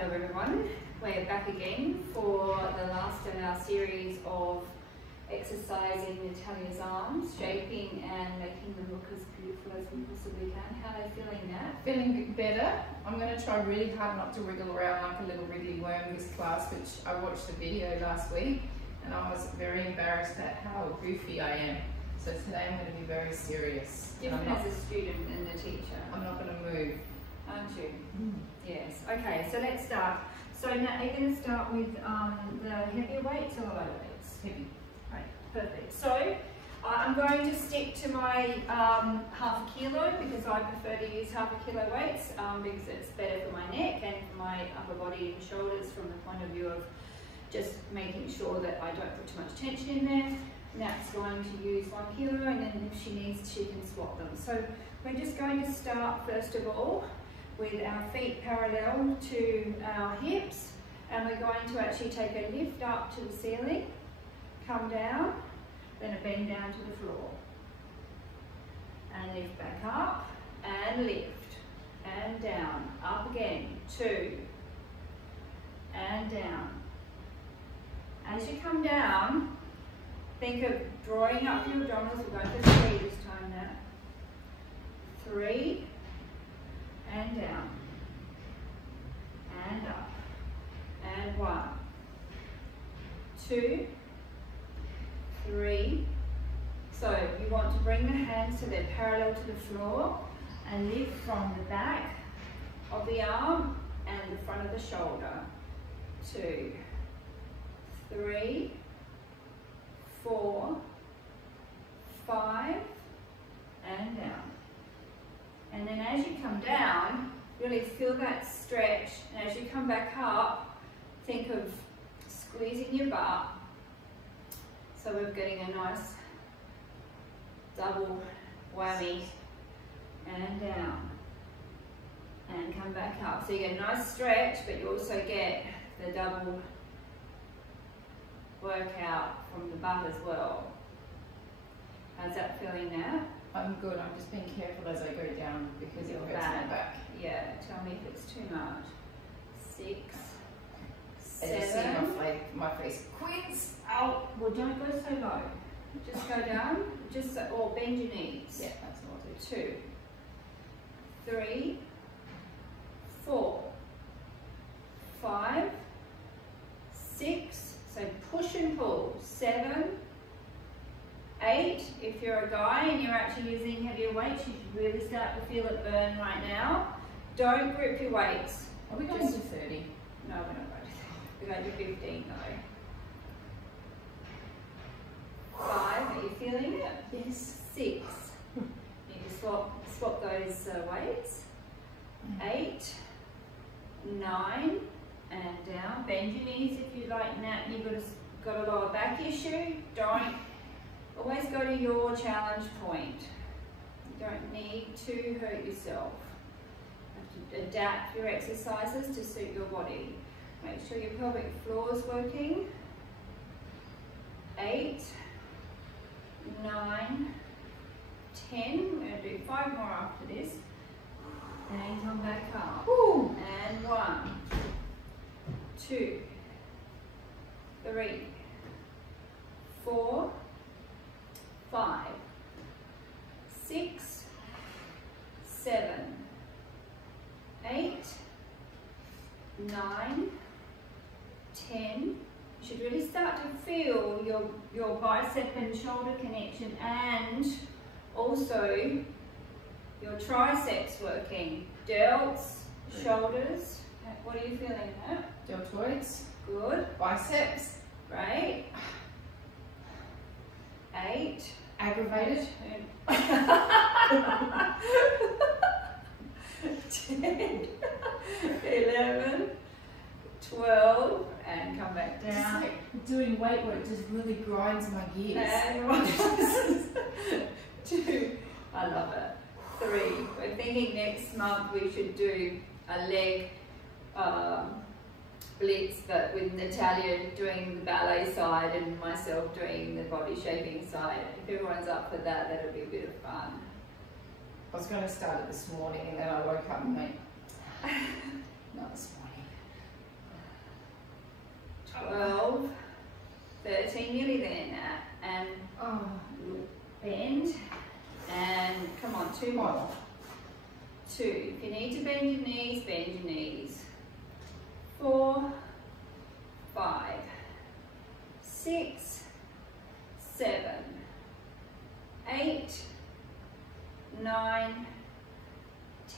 Hello everyone, we're back again for the last in our series of exercising Natalia's arms, shaping and making them look as beautiful as we possibly can. How are they feeling now? Feeling a bit better. I'm going to try really hard not to wriggle around like a little wriggly worm this class, which I watched a video last week and I was very embarrassed at how goofy I am. So today I'm going to be very serious. Different as a student and a teacher. I'm not going to move. Aren't you? Yes. Okay, so let's start. So now you're going to start with the heavier weights or the lighter weights? Heavy. Right, perfect. So I'm going to stick to my half a kilo because I prefer to use half a kilo weights because it's better for my neck and for my upper body and shoulders from the point of view of just making sure that I don't put too much tension in there. Nat's going to use 1 kilo and then if she needs she can swap them. So we're just going to start first of all with our feet parallel to our hips, and we're going to actually take a lift up to the ceiling, come down, then a bend down to the floor, and lift back up, and lift, and down, up again, 2, and down. As you come down, think of drawing up your abdominals. We're going for 3 this time now. 3, and down, and up, and 1, 2, 3. So you want to bring the hands so they're parallel to the floor and lift from the back of the arm and the front of the shoulder. 2, 3, 4, 5, and down. And then as you come down, really feel that stretch. And as you come back up, think of squeezing your butt. So we're getting a nice double whammy. And down. And come back up. So you get a nice stretch, but you also get the double workout from the butt as well. How's that feeling now? I'm good. I'm just being careful as I go down because it hurts my back. Yeah, tell me if it's too much. 6, I 7. just see my face quits. Oh, well, don't go so low. Just go down. Just so, or bend your knees. Yeah, that's what I'll do. 2, 3, 4, 5, 6. So push and pull. 7, 8, if you're a guy and you're actually using heavier weights, you should really start to feel it burn right now. Don't grip your weights. Are we going to 30? No, we're not going to 30. We're going to 15 though. 5, are you feeling it? Yes. 6. You need to swap those weights. 8, 9, and down. Bend your knees if you like. Nat, you've got a lower back issue. Don't. Always go to your challenge point. You don't need to hurt yourself. You have to adapt your exercises to suit your body. Make sure your pelvic floor is working. 8, 9, 10. We're going to do 5 more after this. And come back up. Woo. And 1, 2, 3, 4, 5, 6, 7, 8, 9, 10. You should really start to feel your bicep and shoulder connection and also your triceps working. Delts, shoulders. What are you feeling now? Deltoids. Good. Biceps. Great. 8. Aggravated. 10, 11, 12, and come back down. Like doing weight work just really grinds my gears. And 1, 2, I love it. 3. We're thinking next month we should do a leg blitz, but with Natalia doing the ballet side and myself doing the body shaping side. If everyone's up for that, that'll be a bit of fun. I was going to start it this morning and then I woke up and went, not this morning. 13, nearly there now. And bend. And come on, 2 more. 2. If you need to bend your knees, bend your knees. 4, 5, 6, 7, 8, 9,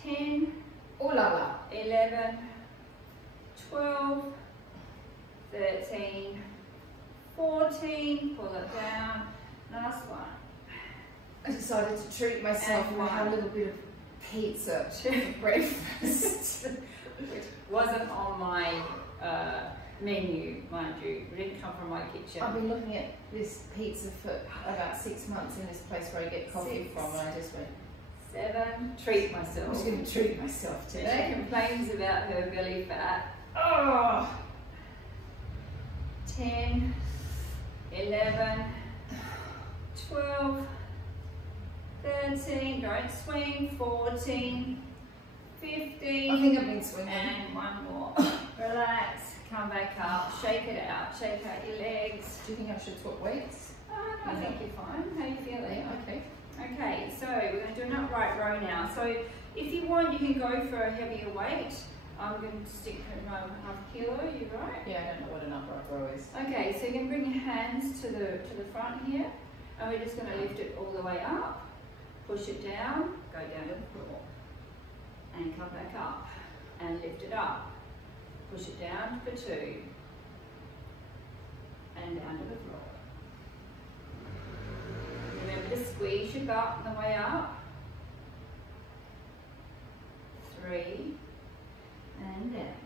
10, ooh la la. 11, 12, 13, 14, pull it down, last one. I decided to treat myself and have a little bit of pizza for breakfast. Which wasn't on my menu, mind you. It didn't come from my kitchen. I've been looking at this pizza for about 6 months in this place where I get coffee from, and I just went, 7, treat myself. I'm just going to treat myself today. She complains about her belly fat. Oh. 10, 11, 12, 13, don't swing, 14, 15, I think I've been swinging. And 1 more. Relax, come back up, shake it out your legs. Do you think I should swap weights? I think you're fine. How are you feeling? Yeah, okay. Okay, so we're going to do an upright row now. So if you want, you can go for a heavier weight. I'm going to stick to my ½ kilo, you right? Yeah, I don't know what an upright row is. Okay, so you can bring your hands to the front here, and we're just going to lift it all the way up, push it down, go down to the floor, and come back up, and lift it up, push it down for 2, and down to the floor. Remember to squeeze your butt on the way up. 3, and down.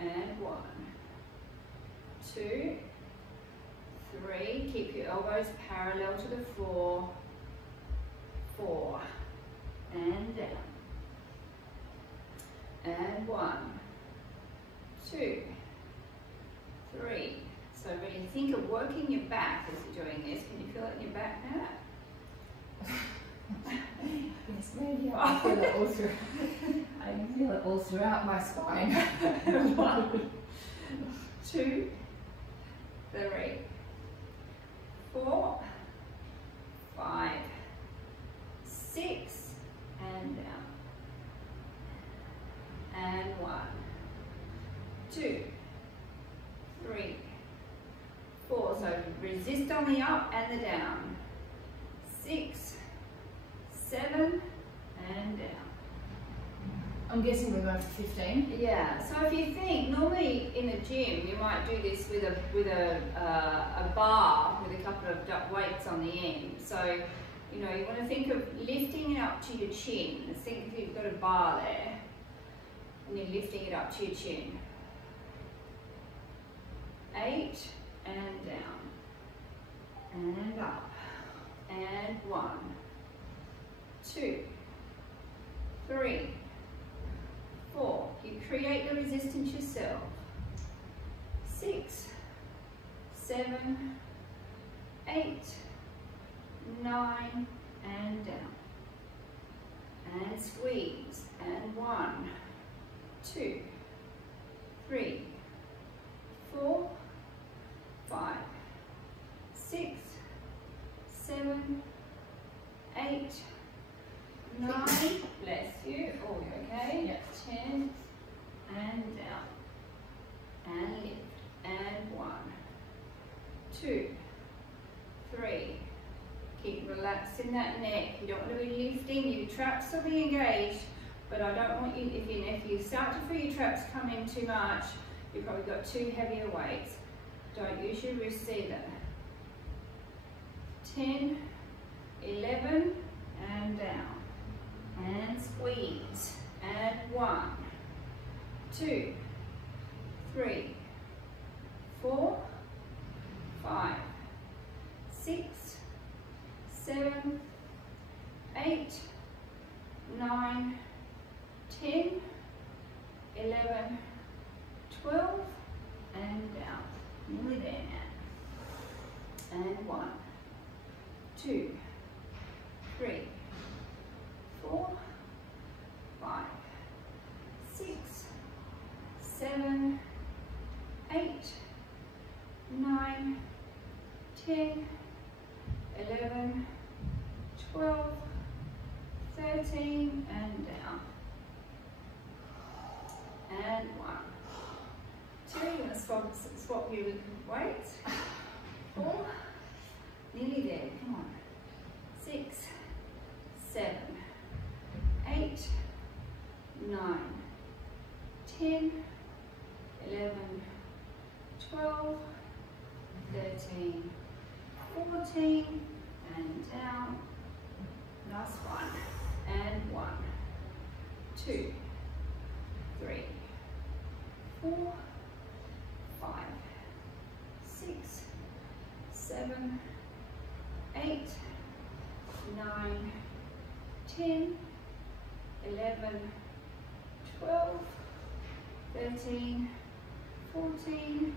And 1, 2, 3. Keep your elbows parallel to the floor. 4, and down. And 1, 2, 3. So really think of working your back as you're doing this. Can you feel it in your back now? Yes, maybe I feel it all through. I can feel it all throughout my spine. 1, 2, 3, 4, 5, 6, and down. And 1, 2, 3, 4. So resist on the up and the down. 6, 7, and down. I'm guessing we're going for 15. Yeah. So if you think normally in a gym you might do this with a bar with a couple of weights on the end. So you know you want to think of lifting it up to your chin. Let's think if you've got a bar there and you're lifting it up to your chin. 8 and down and up and 1, 2, 3, 4. You create the resistance yourself. 6, 7, 8, 9, and down. And squeeze. And 1, 2, 3, 4, 5, 6, 7, 8, 9, bless you. Oh, you okay? Yeah. 10, and down. And lift. And 1, 2, 3. Keep relaxing that neck. You don't want to be lifting. Your traps will be engaged, but I don't want you, if you start to feel your traps come in too much, you've probably got too heavier weights. Don't use your wrists either. 10, 11, and down. And squeeze. And 1, 2, 3, 4, 5, 6, 7, 8, 9, 10, 11, 12, and down. Nearly there now. And 1, 2, 3, 4, 5, 6, 7, 8, 9, 9, 10, 11, 12, 13, and down. And 1, 2, you're going to swap your weights. 4, nearly there, come on. 6, 7, 8, 9, 10, 11, 12, 13, 14, and down. Last one. And 1, 2, 3, 4, 5, 6, 7, 8, 9, 10, 11, 12, 13, 14,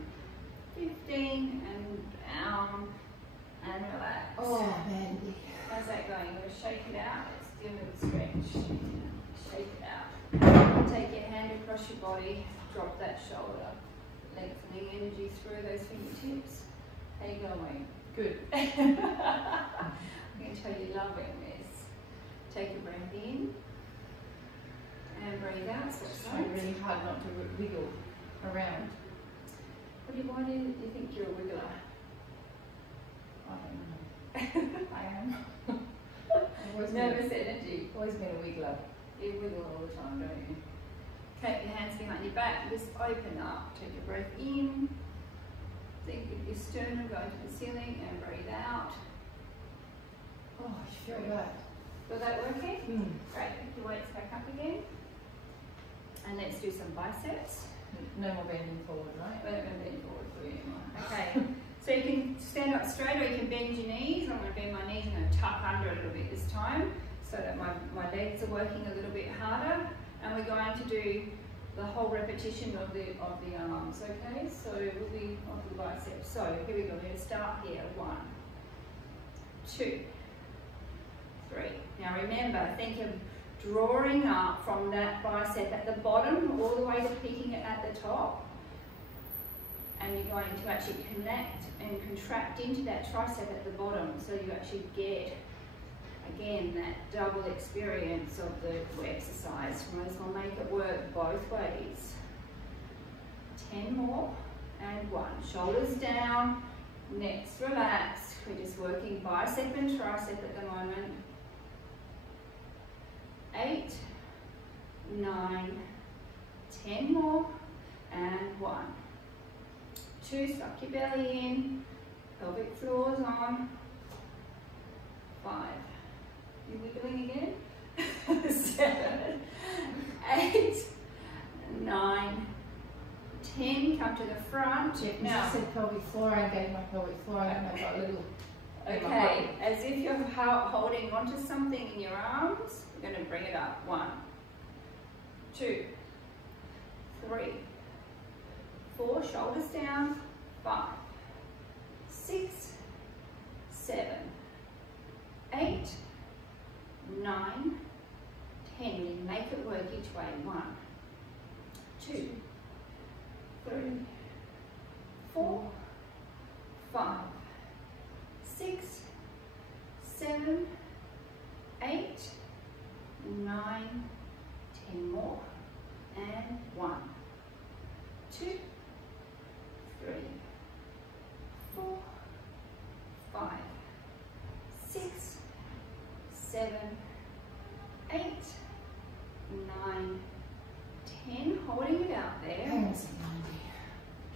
15, and down, and relax. Oh, Mandy. How's that going? I'm going to shake it out. Let's do a little stretch. Shake it out. Take your hand across your body, drop that shoulder, lengthening energy through those fingertips. How you going? Good. I'm going to tell you loving this. Take a breath in and breathe out. So it's trying really hard not to wiggle around. Why do you think you're a wiggler? I don't know. I am. Nervous energy. Always been a wiggler. You wiggle all the time, don't you? Keep your hands behind your back. Just open up. Take a breath in. Think of your sternum going to the ceiling and breathe out. Oh, I feel that. Feel that working? Mm. Great. Lift your weights back up again. And let's do some biceps. No more bending forward, right? We're not going to bend forward for you anymore. Okay. So you can stand up straight or you can bend your knees. I'm going to bend my knees. I'm going to tuck under a little bit this time so that my legs are working a little bit harder. And we're going to do the whole repetition of the arms, okay? So we'll be of the biceps. So here we go. We're going to start here. 1, 2, 3. Now remember, think of drawing up from that bicep at the bottom all the way to peaking it at the top. And you're going to actually connect and contract into that tricep at the bottom so you actually get, again, that double experience of the exercise. You might as well make it work both ways. 10 more, and 1. Shoulders down, necks relaxed. We're just working bicep and tricep at the moment. 8, 9, 10 more, and 1. 2, suck your belly in, pelvic floors on. 5. You wiggling again? 7, 8, 9, 10. Come to the front. Yeah, now, you said pelvic floor. I gave my pelvic floor, and I've got a little. Okay, as if you're holding onto something in your arms, you're going to bring it up. 1, 2, 3, 4. Shoulders down. 5, 6, 7, 8, 9, 10. You make it work each way. 1, 2, 3, 4, 5, 6, 7, 8, 9, 10 more. And 1, 2, 3, 4, 5, 6, 7, 8, 9, 10. Holding it out there.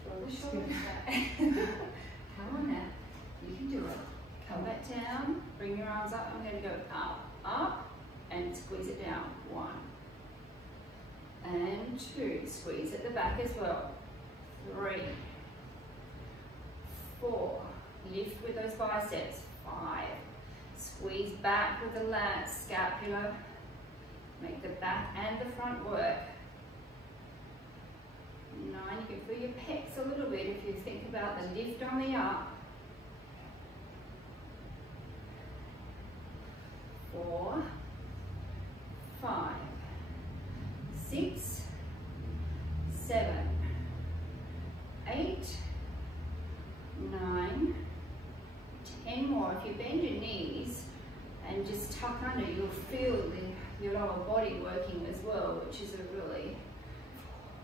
Draw the shoulders back. Come on now. You can do it. Come back down. Bring your arms up. I'm going to go up, up, and squeeze it down. 1 and 2. Squeeze at the back as well. 3, 4. Lift with those biceps. 5. Squeeze back with the lats, scapula. Make the back and the front work. 9. You can feel your pecs a little bit if you think about the lift on the up. 4, 5, 6, 7, 8, 9,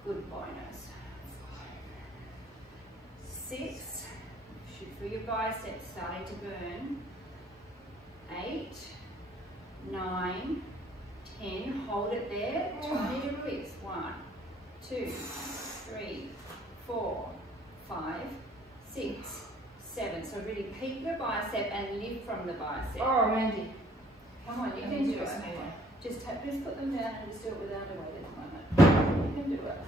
Good bonus. 6. Should feel your biceps starting to burn. 8, 9, 10. Hold it there. Tiny to release. 1, 2, 3, 4, 5, 6, 7. So really peak the bicep and lift from the bicep. Oh, Mandy. Come on, you can do it. Just put them down and just do it without a weight at the moment. You can do it.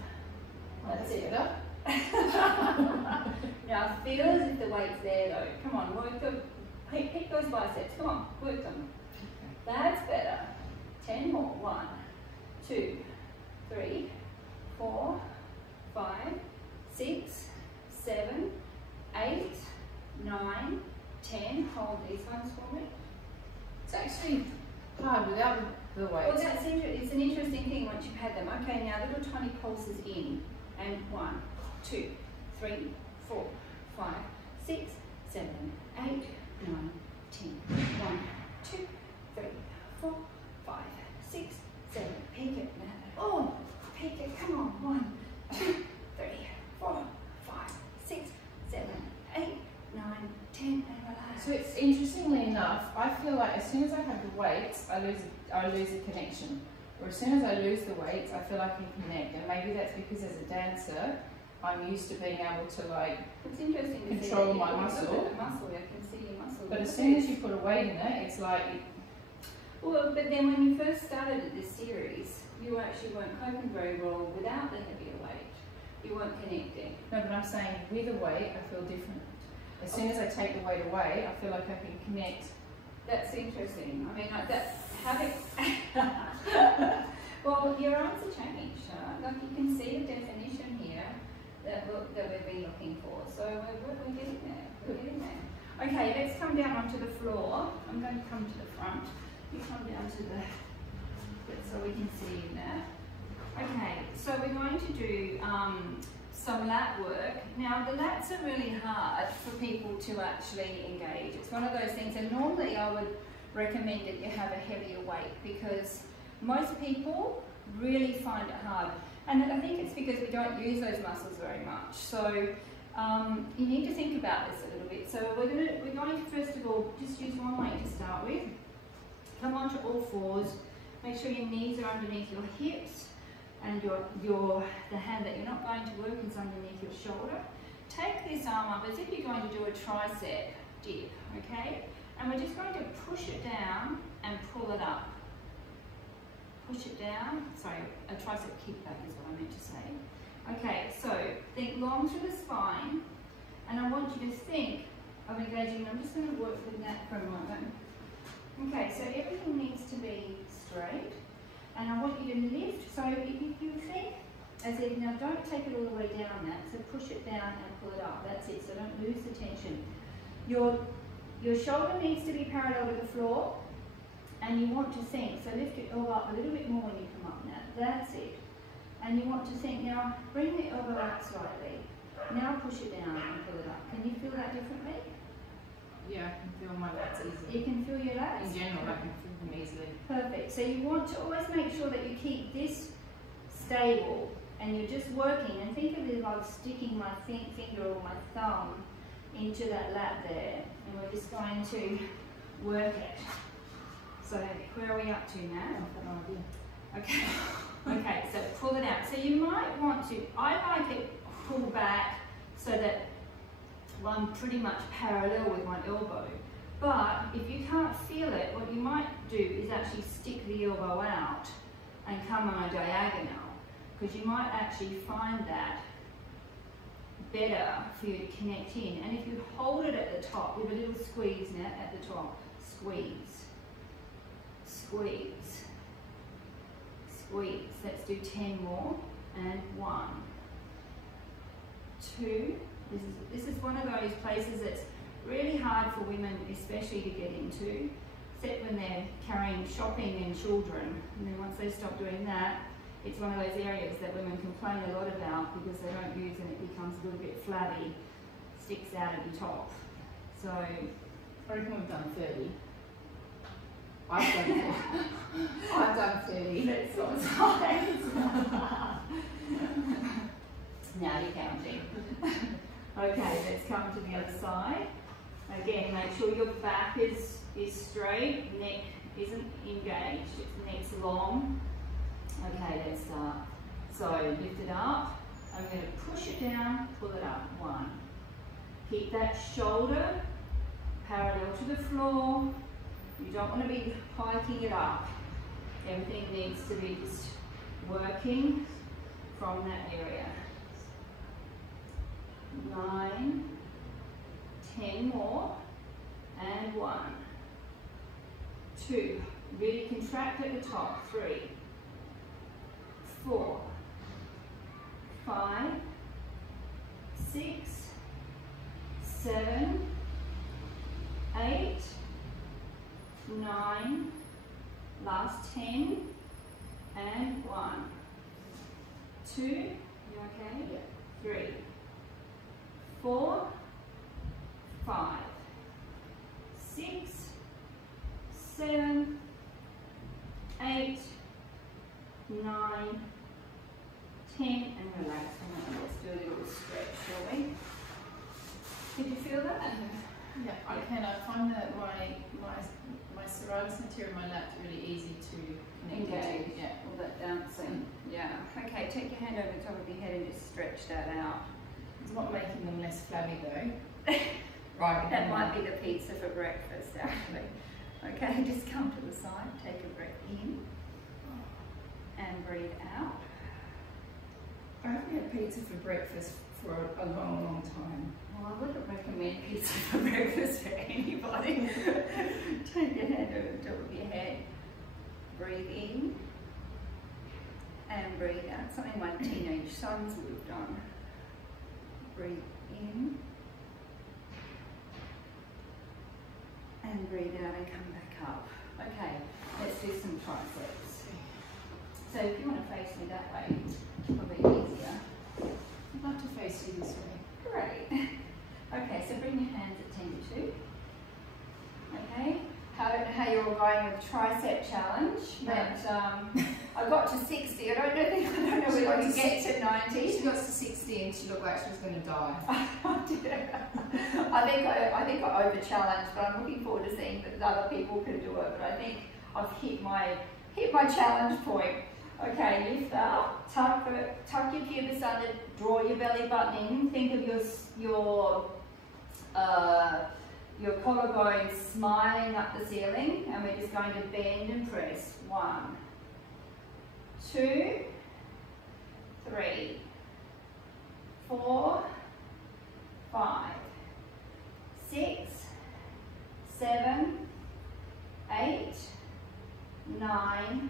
That's it. Now feel as if the weight's there though. Come on, work them. Pick those biceps. Come on, work them. That's better. 10 more. 1, 2, 3, 4, 5, 6, 7, 8, 9, 10. Hold these ones for me. It's actually hard without the weight. Well, it's an interesting thing once you've had them. Okay, now little tiny pulses in. And 1, 2, 3, 4, 5, 6, 7, 8, 9, 10. 1, 2, 3, 4, 5, 6, 7. Peak it. Oh, peak it. Come on. 1, 2, 3, 4, 5, 6, 7, 8, 9, 10. And relax. So it's interestingly enough, I feel like as soon as I have the weights, I lose a connection. Or as soon as I lose the weights, I feel I can connect. And maybe that's because as a dancer, I'm used to being able to like it's interesting to control see my muscle. The muscle. I can see your muscle. But as soon as you put a weight in it, it's like. Well, but then when you first started this series, you actually weren't coping very well without the heavier weight. You weren't connecting. No, but I'm saying with a weight, I feel different. As soon as I take the weight away, I feel like I can connect. That's interesting. I mean, like that having. Well, your arms have changed. Like you can see the definition here that we've been looking for. So we're getting there. We're getting there. Okay, let's come down onto the floor. I'm going to come to the front. You come down to the so we can see you there. Okay, so we're going to do some lat work. Now the lats are really hard for people to actually engage. It's one of those things, and normally I would recommend that you have a heavier weight because most people really find it hard. And I think it's because we don't use those muscles very much. So you need to think about this a little bit. So we're going to first of all just use one weight to start with. Come onto all fours. Make sure your knees are underneath your hips. And the hand that you're not going to work is underneath your shoulder. Take this arm up as if you're going to do a tricep dip, okay? And we're just going to push it down and pull it up. Push it down. Sorry, a tricep kickback is what I meant to say. Okay, so think long through the spine, and I want you to think of engaging. I'm just going to work with that for a moment. Okay, so everything needs to be straight. And I want you to lift, so if you think, as if, now don't take it all the way down that, so push it down and pull it up, that's it, so don't lose the tension. Your shoulder needs to be parallel to the floor, and you want to think, so lift your elbow up a little bit more when you come up now, that's it. And you want to think, now bring the elbow up slightly, now push it down and pull it up. Can you feel that differently? Yeah, I can feel my lats easily. You can feel your lats? In general, I can feel them easily. Perfect. So you want to always make sure that you keep this stable and you're just working, and think of it like sticking my finger or my thumb into that lat there, and we're just going to work it. So where are we up to now? I've got no idea. Okay. Okay, so pull it out. So you might want to, I like it pull back so that I'm pretty much parallel with my elbow. But if you can't feel it, what you might do is actually stick the elbow out and come on a diagonal, because you might actually find that better for you to connect in. And if you hold it at the top with a little squeeze now at the top, squeeze, squeeze, squeeze. Let's do 10 more. And 1, 2. This is one of those places that's really hard for women especially to get into, except when they're carrying shopping and children. And then once they stop doing that, it's one of those areas that women complain a lot about because they don't use, and it becomes a little bit flabby, sticks out at the top. So I reckon we've done 30. I've done 30. That's so size. come to the other side. Again, make sure your back is straight, neck isn't engaged, neck's long. Okay, let's start. So lift it up. I'm going to push it down, pull it up. 1. Keep that shoulder parallel to the floor. You don't want to be hiking it up. Everything needs to be just working from that area. 9, 10 more, and 1, 2. Really contract at the top. 3, 4, 5, 6, 7, 8, 9, last 10, and 1, 2, you okay? Yeah. 3, 4, 5, 6, 7, 8, 9, 10, and relax. Let's do a little stretch, shall we? Did you feel that? Yeah, I can. I find that my serratus material in my lat's really easy to engage. Yeah, All that dancing. Yeah. Okay, take your hand over the top of your head and just stretch that out. it's not making them less flabby though. Right. That might be the pizza for breakfast, actually. Okay, just come to the side, take a breath in, and breathe out. I haven't had pizza for breakfast for a long, long time. Well, I wouldn't recommend pizza for breakfast for anybody. Take your hand over the top of your head. Breathe in and breathe out. Something my teenage sons would have done. Breathe in and breathe out and come back up. Okay, let's do some triceps. So if you want to face me that way, it's probably easier. I'd like to face you this way. Great. Okay, so bring your hands at 10 to 2. Okay, I don't know how you're all going with tricep challenge, but I got to 60. I don't know whether I can get to 90. She got to 60 and she looked like she was going to die. I think I over challenged, but I'm looking forward to seeing that other people can do it. But I think I've hit my challenge point. Okay, lift up, tuck your pubis under, draw your belly button in. Think of your collarbone smiling up the ceiling, and we're just going to bend and press. 1, 2, 3, 4, 5, 6, 7, 8, 9,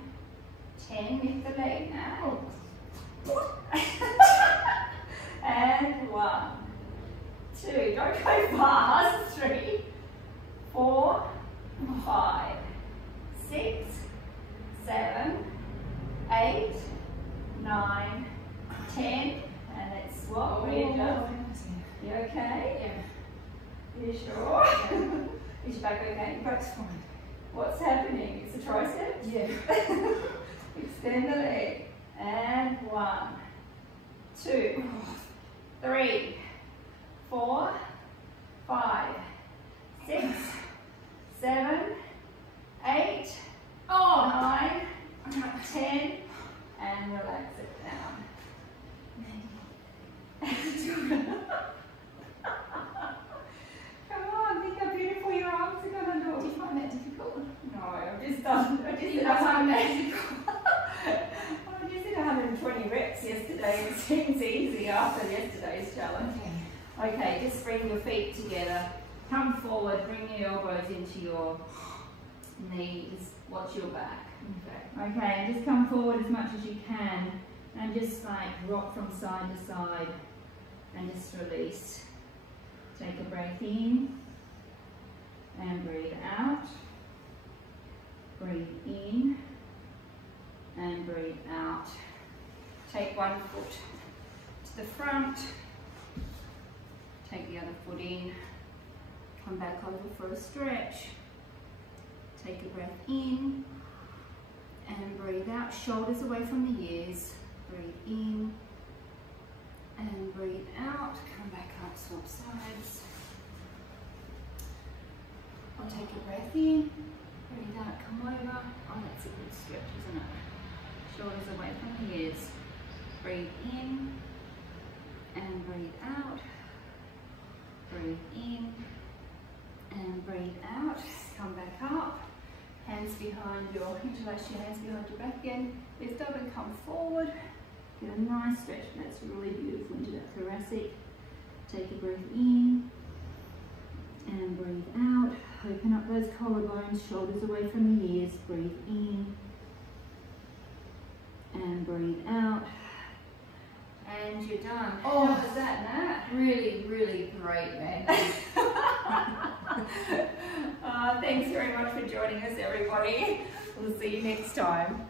10, lift the leg now. And 1, 2, don't go fast. 3, 4, 5, 6, 7, 8, 9, 10, and let's swap. You okay? Yeah. You sure? Is your back okay? Back's fine. What's happening? It's a tricep? Yeah. Extend the leg. And 1, 2, 3, 4, 5, 6, 7, 8, 9, 10, and relax it down. Come on, think how beautiful your arms are going to look. Do you find that difficult? No, I just did 120 reps yesterday. It seems easy after yesterday's challenge. Okay, just bring your feet together. Come forward, bring your elbows into your knees. Watch your back. Okay, and just come forward as much as you can, and just like rock from side to side, and just release. Take a breath in, and breathe out. Breathe in, and breathe out. Take one foot to the front, take the other foot in, come back over for a stretch. Take a breath in, and breathe out, shoulders away from the ears. Breathe in, and breathe out, come back up, swap sides. your breath in, breathe out, come over. Oh, that's a good stretch, isn't it? Shoulders away from the ears. Breathe in and breathe out. Breathe in and breathe out. Come back up. Hands behind your, interlace your hands behind your back again. Lift up and come forward. Get a nice stretch. That's really beautiful into that thoracic. Take a breath in and breathe out. Open up those collarbones, shoulders away from the ears. Breathe in and breathe out. And you're done. Oh, how was that, Nat? Really, really great, Mandy. Thanks very much for joining us, everybody. We'll see you next time.